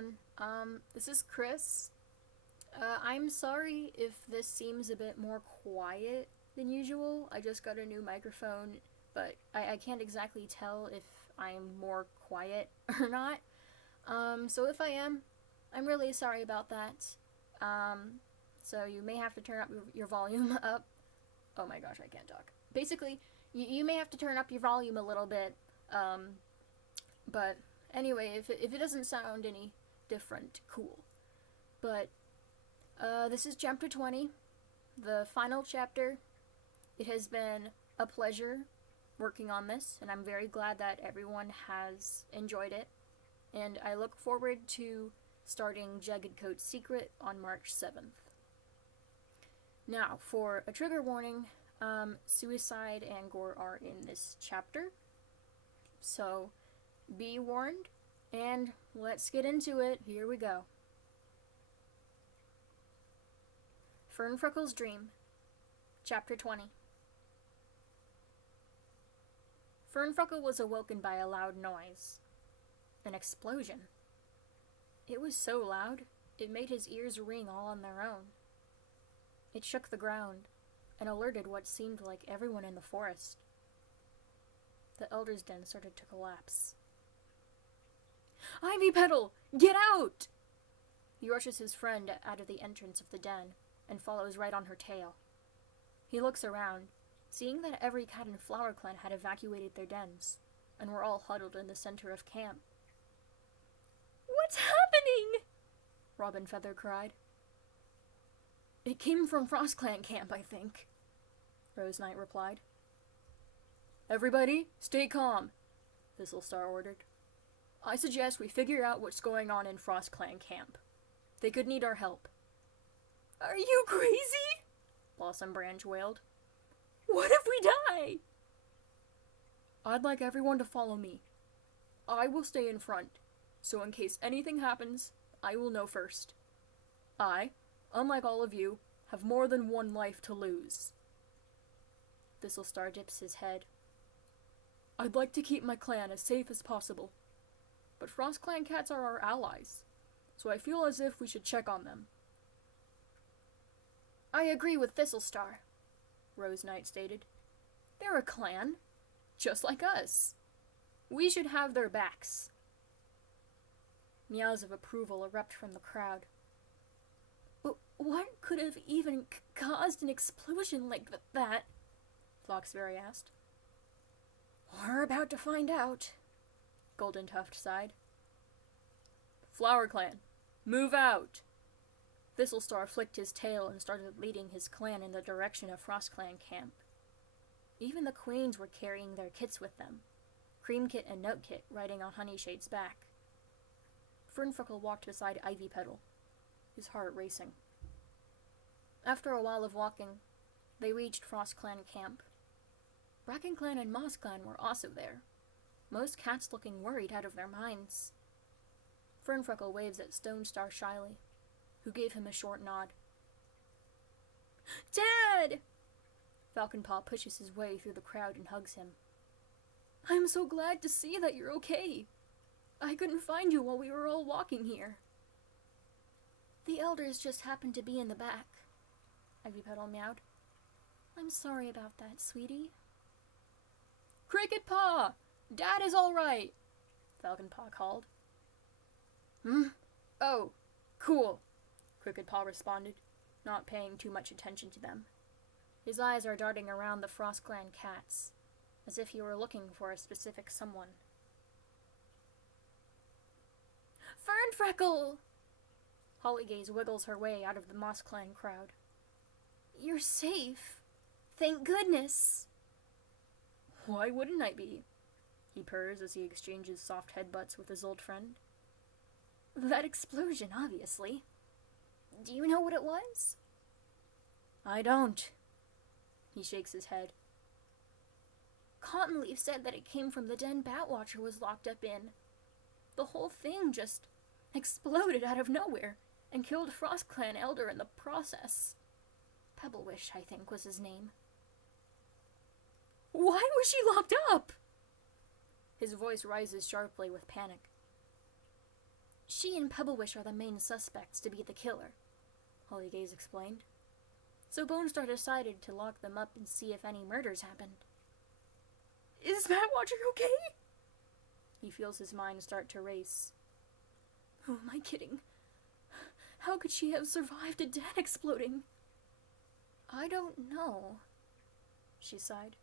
everyone. This is Chris. I'm sorry if this seems a bit more quiet than usual. I just got a new microphone, but I can't exactly tell if I'm more quiet or not. So if I am, I'm really sorry about that. So you may have to turn up your volume up. Oh my gosh, I can't talk. Basically, you may have to turn up your volume a little bit. But anyway, if it doesn't sound any different, cool. But this is chapter 20, the final chapter. It has been a pleasure working on this, and I'm very glad that everyone has enjoyed it. And I look forward to starting Jaggedcoat's Secret on March 7th. Now, for a trigger warning, suicide and gore are in this chapter. So, be warned, and let's get into it. Here we go. Fernfreckle's Dream, Chapter 20. Fernfreckle was awoken by a loud noise. An explosion. It was so loud, it made his ears ring all on their own. It shook the ground, and alerted what seemed like everyone in the forest. The Elder's Den started to collapse. "Ivy Petal! Get out!" He rushes his friend out of the entrance of the den, and follows right on her tail. He looks around, seeing that every cat in Flower Clan had evacuated their dens, and were all huddled in the center of camp. "What's happening?" Robin Feather cried. "It came from Frost Clan camp, I think," Rose Knight replied. "Everybody, stay calm," Thistlestar ordered. "I suggest we figure out what's going on in Frost Clan camp. They could need our help." "Are you crazy?" Blossom Branch wailed. "What if we die?" "I'd like everyone to follow me. I will stay in front, so in case anything happens, I will know first. I, unlike all of you, have more than one life to lose." Thistlestar dips his head. "I'd like to keep my clan as safe as possible, but Frost Clan cats are our allies, so I feel as if we should check on them." "I agree with Thistlestar," Rose Knight stated. "They're a clan, just like us. We should have their backs." Meows of approval erupt from the crowd. "What could have even caused an explosion like that?" Floxberry asked. "We're about to find out," Golden Tuft sighed. "Flower Clan, move out!" Thistlestar flicked his tail and started leading his clan in the direction of Frost Clan camp. Even the queens were carrying their kits with them, Creamkit and Notekit riding on Honeyshade's back. Fernfreckle walked beside Ivy Petal, his heart racing. After a while of walking, they reached Frost Clan camp. Bracken Clan and Moss Clan were also there, most cats looking worried out of their minds. Fernfreckle waves at Stone Star shyly, who gave him a short nod. "Dad!" Falconpaw pushes his way through the crowd and hugs him. "I'm so glad to see that you're okay. I couldn't find you while we were all walking here." "The elders just happened to be in the back," Ivy Petal meowed. "I'm sorry about that, sweetie." "Cricket Paw! Dad is all right!" Falconpaw called. "Oh, cool," Cricket Paw responded, not paying too much attention to them. His eyes are darting around the Frost Clan cats, as if he were looking for a specific someone. "Fernfreckle!" Hollygaze wiggles her way out of the Moss Clan crowd. "You're safe. Thank goodness." "Why wouldn't I be?" he purrs as he exchanges soft headbutts with his old friend. "That explosion, obviously. Do you know what it was?" "I don't." He shakes his head. "Cottonleaf said that it came from the den Batwatcher was locked up in. The whole thing just exploded out of nowhere and killed Frost Clan Elder in the process. Pebblewish, I think, was his name." "Why was she locked up?" His voice rises sharply with panic. She and Pebblewish are the main suspects to be the killer, Hollygaze explained. So Bonestar decided to lock them up and see if any murders happened. Is Batwatcher okay? He feels his mind start to race. Who am I kidding? How could she have survived a den exploding? I don't know, she sighed.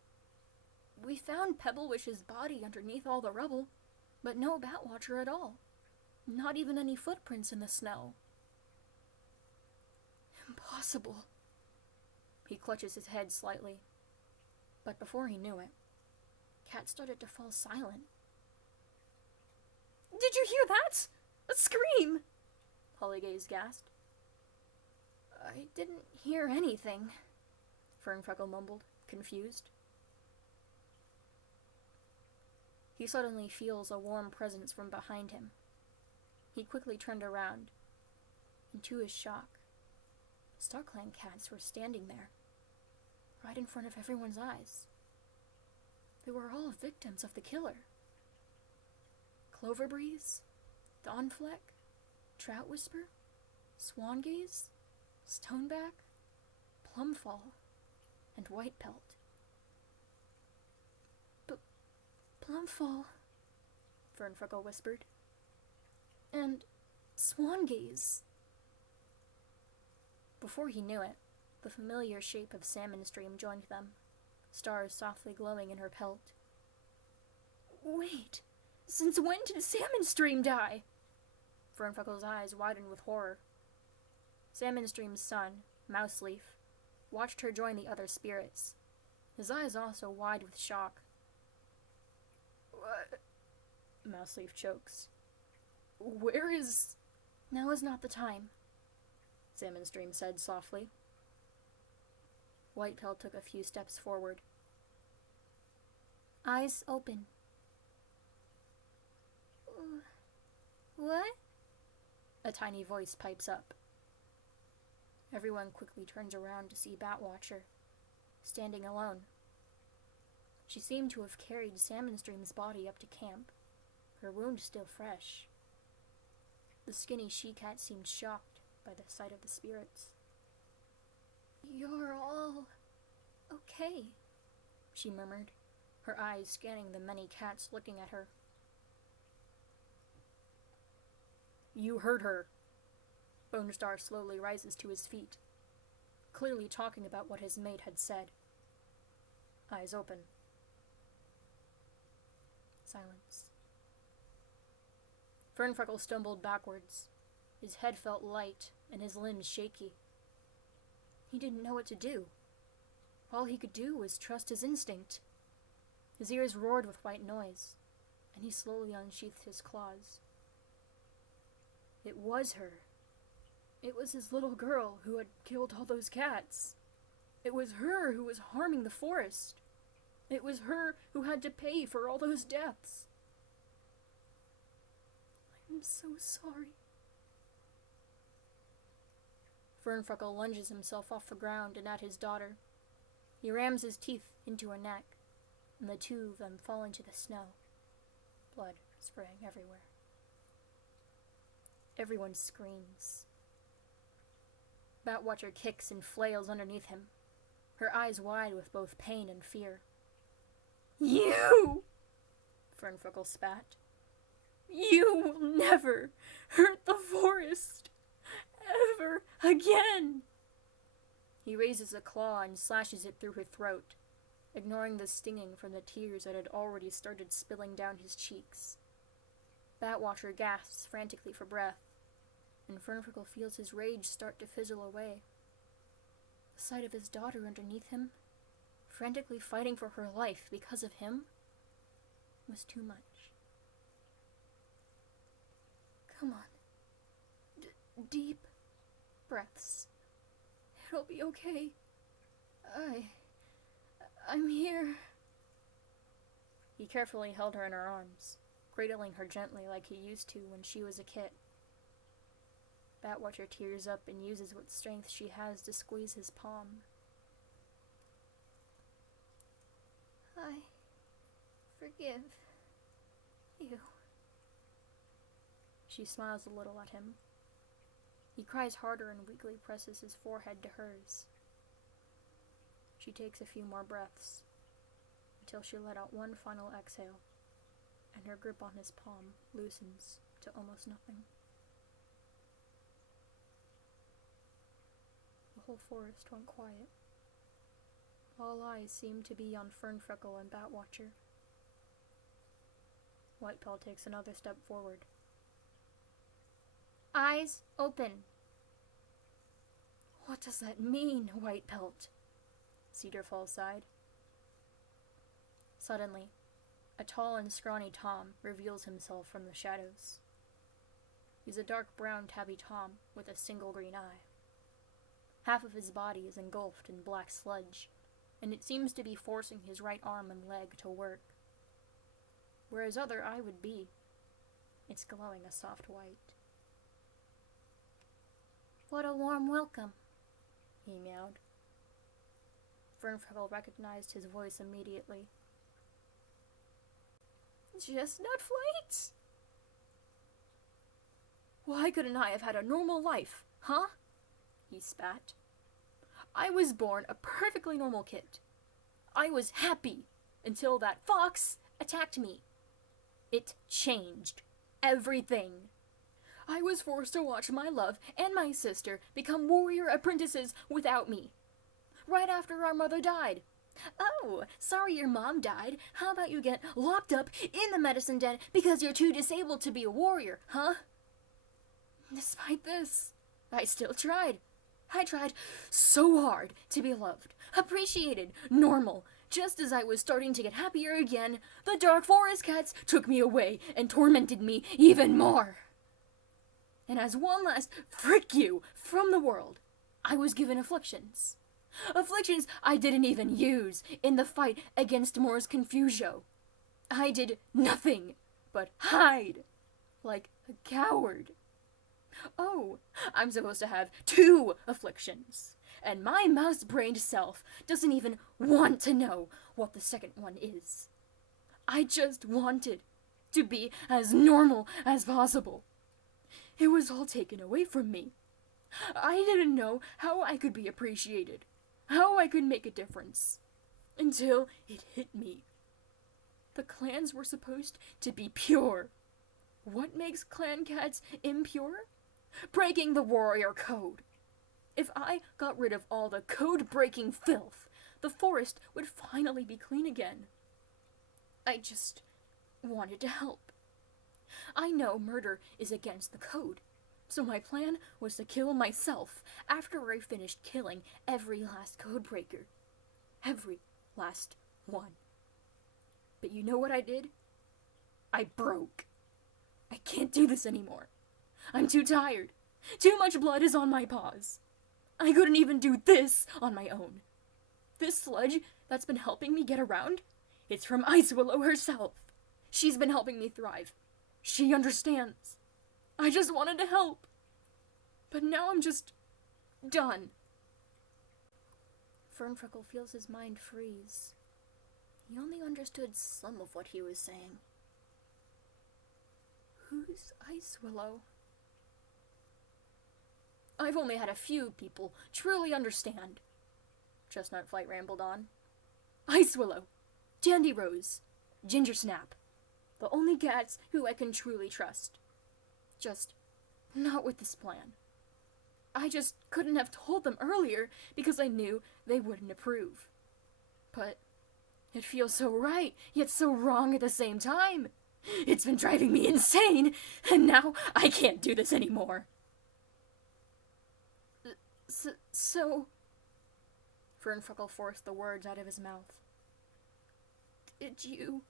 We found Pebblewish's body underneath all the rubble, but no Batwatcher at all. Not even any footprints in the snow. Impossible. He clutches his head slightly. But before he knew it, Cat started to fall silent. Did you hear that? A scream! Hollygaze gasped. I didn't hear anything, Fernfreckle mumbled, confused. He suddenly feels a warm presence from behind him. He quickly turned around, and to his shock, StarClan cats were standing there, right in front of everyone's eyes. They were all victims of the killer. Cloverbreeze, Dawnfleck, Trout Whisper, Swangaze, Stoneback, Plumfall, and Whitepelt. But Plumfall, Fernfreckle whispered, and Swangaze. Before he knew it, the familiar shape of Salmon Stream joined them, stars softly glowing in her pelt. Wait, since when did Salmon Stream die? Fernfreckle's eyes widened with horror. Salmon Stream's son, Mouseleaf, watched her join the other spirits, his eyes also wide with shock. What? Mouseleaf chokes. Where is... Now is not the time, Salmon Stream said softly. Whitepelt took a few steps forward. Eyes open. What? A tiny voice pipes up. Everyone quickly turns around to see Batwatcher, standing alone. She seemed to have carried Salmon Stream's body up to camp, her wound still fresh. The skinny she-cat seemed shocked by the sight of the spirits. You're all okay, she murmured, her eyes scanning the many cats looking at her. You heard her. Bonestar slowly rises to his feet, clearly talking about what his mate had said. Eyes open. Silence. Fernfreckle stumbled backwards. His head felt light and his limbs shaky. He didn't know what to do. All he could do was trust his instinct. His ears roared with white noise, and he slowly unsheathed his claws. It was her. It was his little girl who had killed all those cats. It was her who was harming the forest. It was her who had to pay for all those deaths. I'm so sorry. Fernfreckle lunges himself off the ground and at his daughter. He rams his teeth into her neck, and the two of them fall into the snow, blood spraying everywhere. Everyone screams. Batwatcher kicks and flails underneath him, her eyes wide with both pain and fear. You! Fernfreckle spat. You will never hurt the forest ever again! He raises a claw and slashes it through her throat, ignoring the stinging from the tears that had already started spilling down his cheeks. Batwatcher gasps frantically for breath, and Fernfreckle feels his rage start to fizzle away. The sight of his daughter underneath him, frantically fighting for her life because of him, was too much. Come on. Deep breaths. It'll be okay. I'm here. He carefully held her in her arms, cradling her gently like he used to when she was a kid. Batwatcher tears up and uses what strength she has to squeeze his palm. I forgive you, She smiles a little at him. He cries harder and weakly presses his forehead to hers. She takes a few more breaths, until she let out one final exhale, and her grip on his palm loosens to almost nothing. The whole forest went quiet. All eyes seemed to be on Fernfreckle and Batwatcher. Whitepelt takes another step forward. Eyes open. What does that mean, Whitepelt? Cedarfall sighed. Suddenly, a tall and scrawny Tom reveals himself from the shadows. He's a dark brown tabby Tom with a single green eye. Half of his body is engulfed in black sludge, and it seems to be forcing his right arm and leg to work. Where his other eye would be, it's glowing a soft white. What a warm welcome, he meowed. Fernfreckle recognized his voice immediately. Chestnut Flight? Why couldn't I have had a normal life, huh? He spat. I was born a perfectly normal kid. I was happy until that fox attacked me. It changed everything. I was forced to watch my love and my sister become warrior apprentices without me. Right after our mother died. Oh, sorry your mom died. How about you get locked up in the medicine den because you're too disabled to be a warrior, huh? Despite this, I still tried. I tried so hard to be loved, appreciated, normal. Just as I was starting to get happier again, the dark forest cats took me away and tormented me even more. And as one last frick you from the world, I was given afflictions. Afflictions I didn't even use in the fight against Moore's Confucio. I did nothing but hide, like a coward. Oh, I'm supposed to have 2 afflictions, and my mouse-brained self doesn't even want to know what the second one is. I just wanted to be as normal as possible. It was all taken away from me. I didn't know how I could be appreciated, how I could make a difference, until it hit me. The clans were supposed to be pure. What makes clan cats impure? Breaking the warrior code. If I got rid of all the code-breaking filth, the forest would finally be clean again. I just wanted to help. I know murder is against the code, so my plan was to kill myself after I finished killing every last codebreaker. Every last one. But you know what I did? I broke. I can't do this anymore. I'm too tired. Too much blood is on my paws. I couldn't even do this on my own. This sludge that's been helping me get around, it's from Ice Willow herself. She's been helping me thrive. She understands. I just wanted to help. But now I'm just done. Fernfreckle feels his mind freeze. He only understood some of what he was saying. Who's Ice Willow? I've only had a few people truly understand. Chestnut Flight rambled on. Ice Willow, Dandy Rose, Ginger Snap. The only cats who I can truly trust. Just not with this plan. I just couldn't have told them earlier because I knew they wouldn't approve. But it feels so right, yet so wrong at the same time. It's been driving me insane, and now I can't do this anymore. So... Fernfreckle forced the words out of his mouth. Did you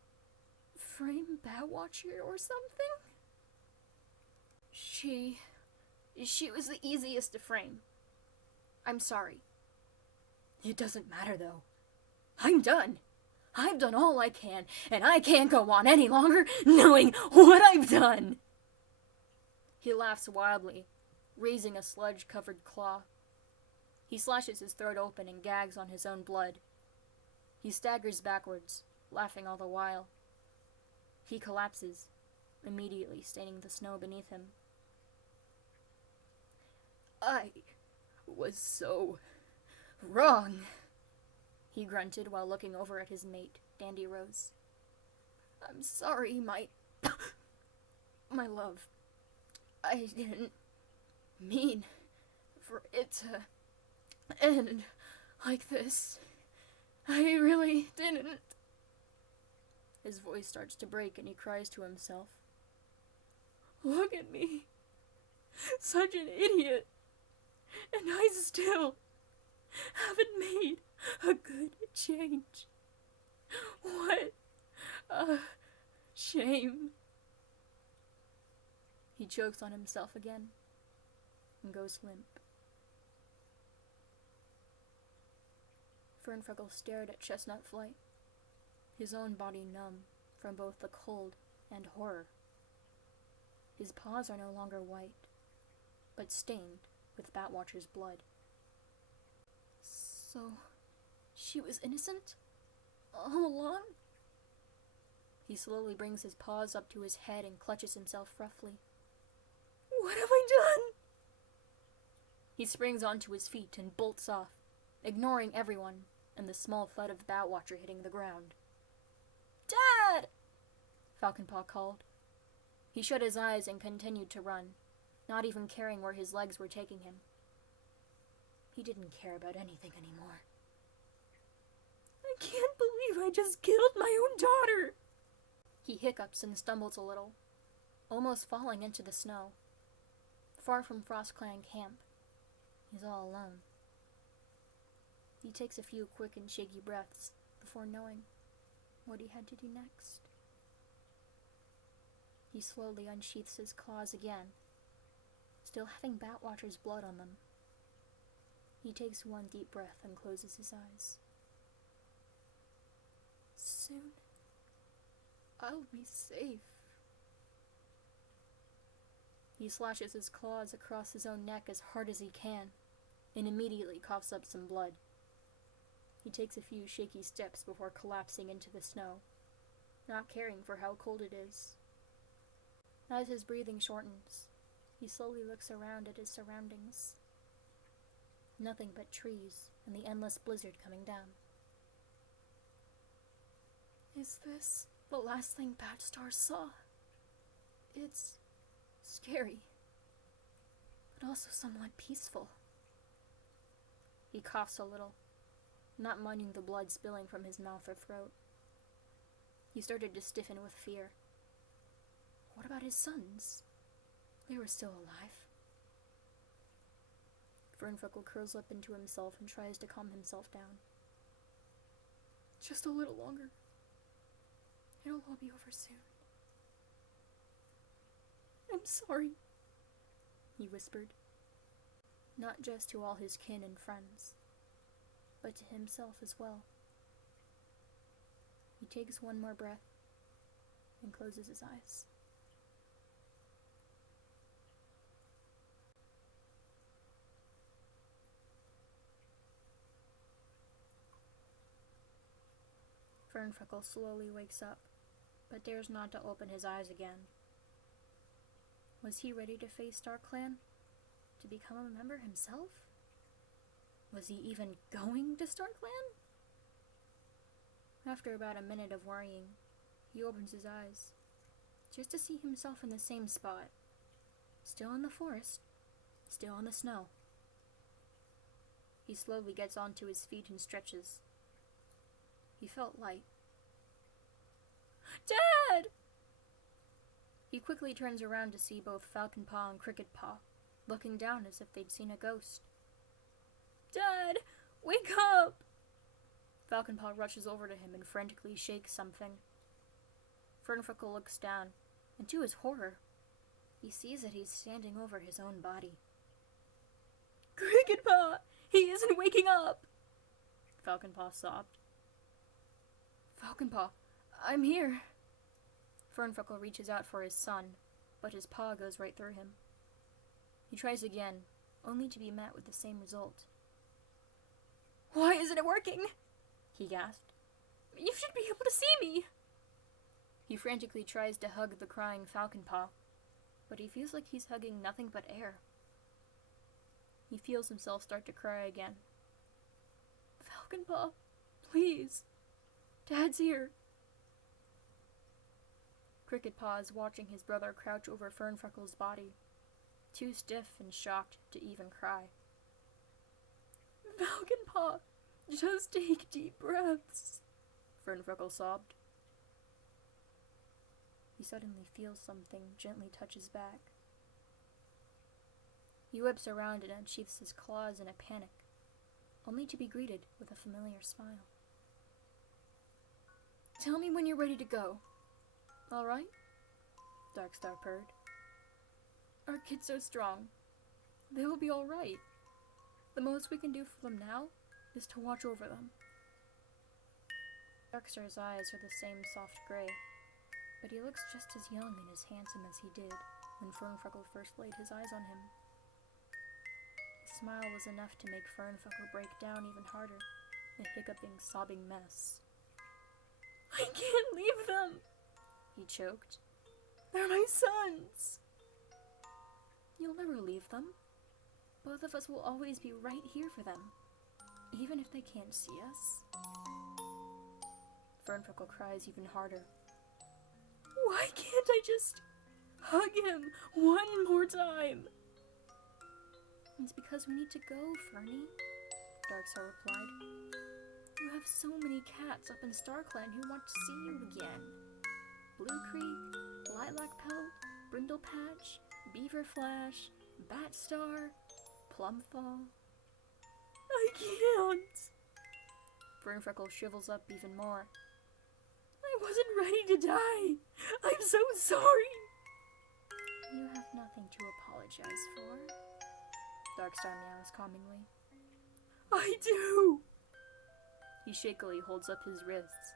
frame Batwatcher or something? She was the easiest to frame. I'm sorry. It doesn't matter, though. I'm done. I've done all I can, and I can't go on any longer knowing what I've done. He laughs wildly, raising a sludge-covered claw. He slashes his throat open and gags on his own blood. He staggers backwards, laughing all the while. He collapses, immediately staining the snow beneath him. I was so wrong, he grunted while looking over at his mate, Dandy Rose. I'm sorry, my love. I didn't mean for it to end like this. I really didn't. His voice starts to break and he cries to himself. Look at me. Such an idiot. And I still haven't made a good change. What a shame. He chokes on himself again and goes limp. Fernfreckle stared at Chestnut Flight, his own body numb from both the cold and horror. His paws are no longer white, but stained with Batwatcher's blood. So, she was innocent? All along? He slowly brings his paws up to his head and clutches himself roughly. What have I done? He springs onto his feet and bolts off, ignoring everyone and the small thud of the Batwatcher hitting the ground. Dad! Falconpaw called. He shut his eyes and continued to run, not even caring where his legs were taking him. He didn't care about anything anymore. I can't believe I just killed my own daughter! He hiccups and stumbles a little, almost falling into the snow. Far from FrostClan camp, he's all alone. He takes a few quick and shaky breaths before knowing what he had to do next. He slowly unsheaths his claws again, still having Batwatcher's blood on them. He takes one deep breath and closes his eyes. Soon, I'll be safe. He slashes his claws across his own neck as hard as he can, and immediately coughs up some blood. He takes a few shaky steps before collapsing into the snow, not caring for how cold it is. As his breathing shortens, he slowly looks around at his surroundings. Nothing but trees and the endless blizzard coming down. Is this the last thing Batstar saw? It's scary, but also somewhat peaceful. He coughs a little, not minding the blood spilling from his mouth or throat. He started to stiffen with fear. What about his sons? They were still alive. Fernfreckle curls up into himself and tries to calm himself down. Just a little longer. It'll all be over soon. I'm sorry, he whispered. Not just to all his kin and friends, but to himself as well. He takes one more breath and closes his eyes. Fernfreckle slowly wakes up, but dares not to open his eyes again. Was he ready to face StarClan? To become a member himself? Was he even going to StarClan? After about a minute of worrying, he opens his eyes, just to see himself in the same spot. Still in the forest, still in the snow. He slowly gets onto his feet and stretches. He felt light. Dad! He quickly turns around to see both Falconpaw and Cricketpaw, looking down as if they'd seen a ghost. Dad! Wake up! Falconpaw rushes over to him and frantically shakes something. Fernfreckle looks down, and to his horror, he sees that he's standing over his own body. Cricketpaw! He isn't waking up! Falconpaw sobbed. Falconpaw, I'm here. Fernfreckle reaches out for his son, but his paw goes right through him. He tries again, only to be met with the same result. Why isn't it working? He gasped. You should be able to see me! He frantically tries to hug the crying Falconpaw, but he feels like he's hugging nothing but air. He feels himself start to cry again. Falcon Paw, please. Dad's here. Cricket Paw is watching his brother crouch over Fernfreckle's body, too stiff and shocked to even cry. Falcon Paw, just take deep breaths, Fernfreckle sobbed. He suddenly feels something gently touch his back. He whips around and unsheaths his claws in a panic, only to be greeted with a familiar smile. Tell me when you're ready to go. All right? Darkstar purred. Our kids are strong. They will be all right. The most we can do for them now is to watch over them. Darkstar's eyes are the same soft gray, but he looks just as young and as handsome as he did when Fernfreckle first laid his eyes on him. His smile was enough to make Fernfreckle break down even harder, a hiccuping, sobbing mess. I can't leave them, he choked. They're my sons. You'll never leave them. Both of us will always be right here for them, even if they can't see us. Fernfreckle cries even harder. Why can't I just hug him one more time? It's because we need to go, Fernie, Darkstar replied. You have so many cats up in StarClan who want to see you again. Blue Creek, Lilac Pelt, Brindle Patch, Beaver Flash, Batstar, Plumfall. I can't! Fernfreckle shrivels up even more. I wasn't ready to die! I'm so sorry! You have nothing to apologize for, Darkstar meows calmingly. I do! He shakily holds up his wrists,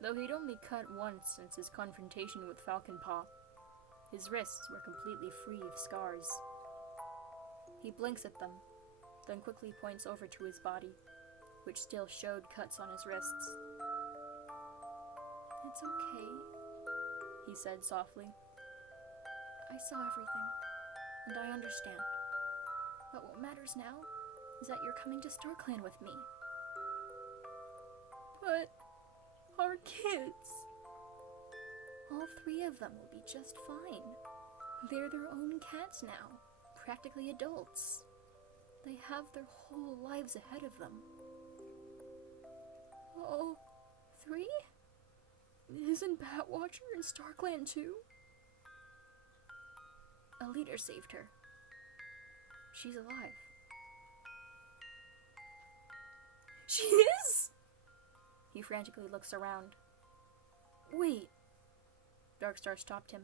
though he'd only cut once since his confrontation with Falcon Paw. His wrists were completely free of scars. He blinks at them, then quickly points over to his body, which still showed cuts on his wrists. It's okay, he said softly. I saw everything, and I understand. But what matters now is that you're coming to StarClan with me. But our kids... All three of them will be just fine. They're their own cats now, practically adults. They have their whole lives ahead of them. All three? Isn't Batwatcher in StarClan too? A leader saved her. She's alive. She is? He frantically looks around. Wait. Darkstar stopped him.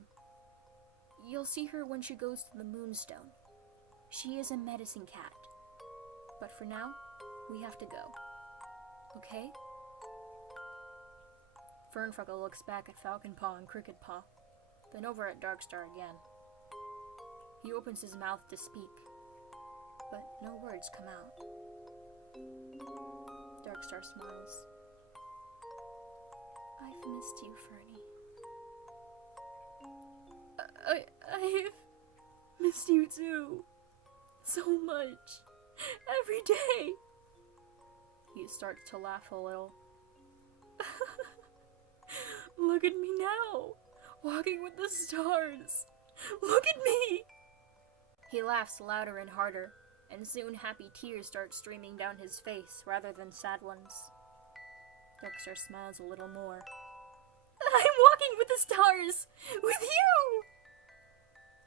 You'll see her when she goes to the Moonstone. She is a medicine cat. But for now, we have to go. Okay? Fernfreckle looks back at Falcon Paw and Cricket Paw, then over at Darkstar again. He opens his mouth to speak, but no words come out. Darkstar smiles. I've missed you, Fernie. I've missed you too. So much. Every day. He starts to laugh a little. Look at me now, walking with the stars. Look at me! He laughs louder and harder, and soon happy tears start streaming down his face rather than sad ones. Darkstar smiles a little more. I'm walking with the stars! With you!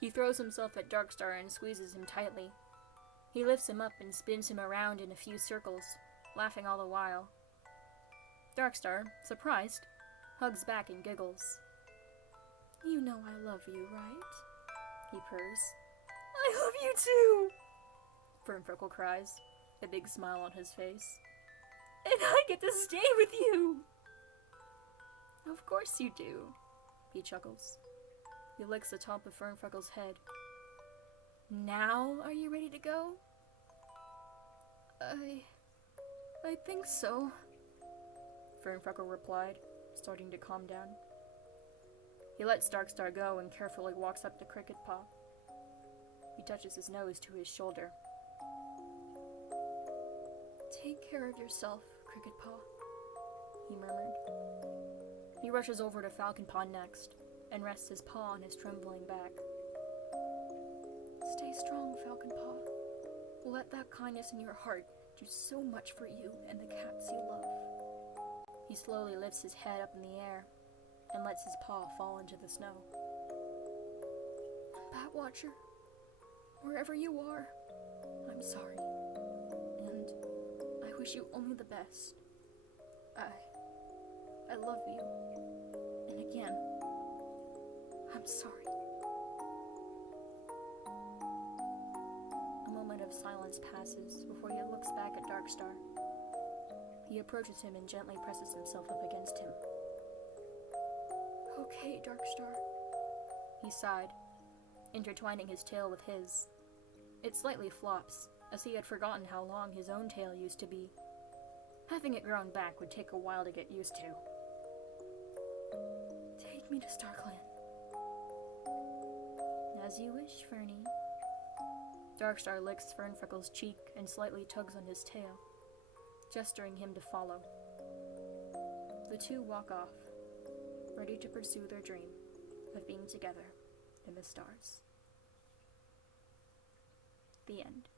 He throws himself at Darkstar and squeezes him tightly. He lifts him up and spins him around in a few circles, laughing all the while. Darkstar, surprised, hugs back and giggles. You know I love you, right? He purrs. I love you too! Fernfreckle cries, a big smile on his face. And I get to stay with you! Of course you do, he chuckles. He licks the top of Fernfreckle's head. Now are you ready to go? I think so, Fernfreckle replied, starting to calm down. He lets Darkstar go and carefully walks up to Cricket Paw. He touches his nose to his shoulder. Take care of yourself, Cricket Paw, he murmured. He rushes over to Falcon Paw next, and rests his paw on his trembling back. Stay strong, Falcon Paw. Let that kindness in your heart do so much for you and the cats you love. He slowly lifts his head up in the air and lets his paw fall into the snow. Bat Watcher, wherever you are, I'm sorry. And I wish you only the best. I love you. And again, I'm sorry. A moment of silence passes before he looks back at Darkstar. He approaches him and gently presses himself up against him. Okay, Darkstar, he sighed, intertwining his tail with his. It slightly flops, as he had forgotten how long his own tail used to be. Having it grown back would take a while to get used to. Take me to StarClan. As you wish, Fernie. Darkstar licks Fernfreckle's cheek and slightly tugs on his tail, gesturing him to follow. The two walk off, ready to pursue their dream of being together in the stars. The end.